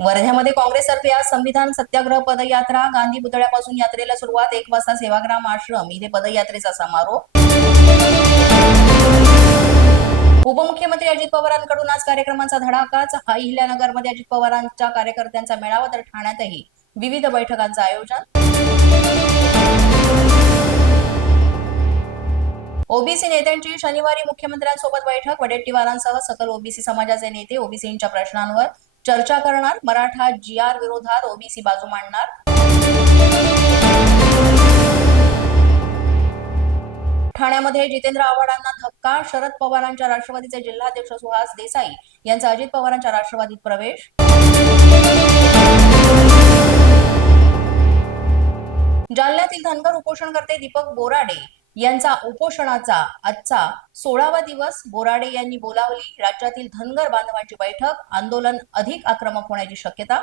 वर्ध्यामध्ये काँग्रेसतर्फे आज संविधान सत्याग्रह पदयात्रा. गांधी पुतळ्यापासून यात्रेला सुरुवात. एक वाजता सेवाग्राम आश्रम इथे पदयात्रेचा समारोप. उपमुख्यमंत्री अजित पवारांकडून आज कार्यक्रमांचा धडाकाच. अहिल्यानगरमध्ये अजित पवारांच्या कार्यकर्त्यांचा मेळावा तर ठाण्यातही विविध बैठकांचं आयोजन. ओबीसी नेत्यांची शनिवारी मुख्यमंत्र्यांसोबत बैठक. वडेट्टीवारांसह सकल ओबीसी समाजाचे नेते ओबीसींच्या प्रश्नांवर चर्चा करणार. मराठा जी आर विरोधात ओबीसी बाजू मांडणार. ठाण्यामध्ये जितेंद्र आव्हाडांना धक्का. शरद पवारांच्या राष्ट्रवादीचे जिल्हाध्यक्ष सुहास देसाई यांचा अजित पवारांच्या राष्ट्रवादीत प्रवेश. जालन्यातील धनगर उपोषणकर्ते दीपक बोराडे यांचा उपोषणाचा आजचा सोळावा दिवस. बोराडे यांनी बोलावली. राज्यातील धनगर बांधवांची बैठक. आंदोलन अधिक आक्रमक होण्याची शक्यता.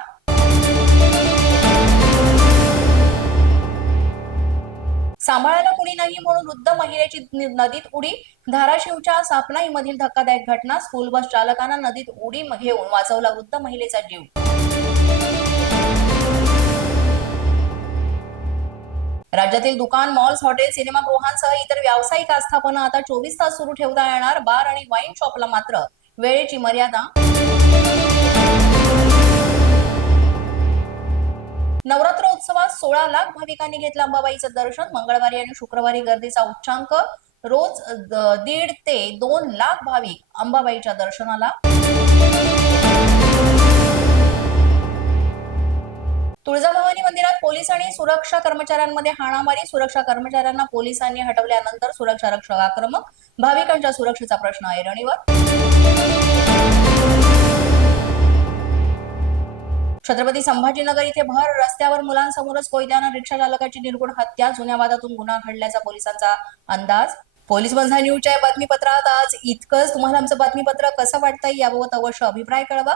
सांभाळायला कुणी नाही म्हणून वृद्ध महिलेची नदीत उडी. धाराशिवच्या सापनाई मधील धक्कादायक घटना. स्कूल बस चालकांना नदीत उडी घेऊन वाचवला वृद्ध महिलेचा जीव. राज्यातील दुकान मॉल्स हॉटेल सिनेमागृहांसह इतर व्यावसायिक आस्थापना आता चोवीस तास सुरू ठेवता येणार. बार आणि वाईन शॉपला मात्र वेळेची मर्यादा. नवरात्र उत्सवात सोळा लाख भाविकांनी घेतलं अंबाबाईचं दर्शन. मंगळवारी आणि शुक्रवारी गर्दीचा उच्चांक. रोज दीड ते दोन लाख भाविक अंबाबाईच्या दर्शनाला ठिकाणी सुरक्षा कर्मचाऱ्यांमध्ये हाणामारी सुरक्षा कर्मचाऱ्यांना पोलिसांनी हटवल्यानंतर सुरक्षा रक्षक आक्रमक भाविकांच्या सुरक्षेचा प्रश्न ऐरणीवर छत्रपती संभाजीनगर इथे भर रस्त्यावर मुलांसमोरच कोयत्यानं रिक्षा चालकाची निर्गुण हत्या जुन्या वादातून गुन्हा घडल्याचा पोलिसांचा अंदाज. पोलीस बंधा न्यूजच्या बातमीपत्रात आज इतकंच. तुम्हाला आमचं बातमीपत्र कसं वाटतंय याबाबत अवश्य अभिप्राय कळवा.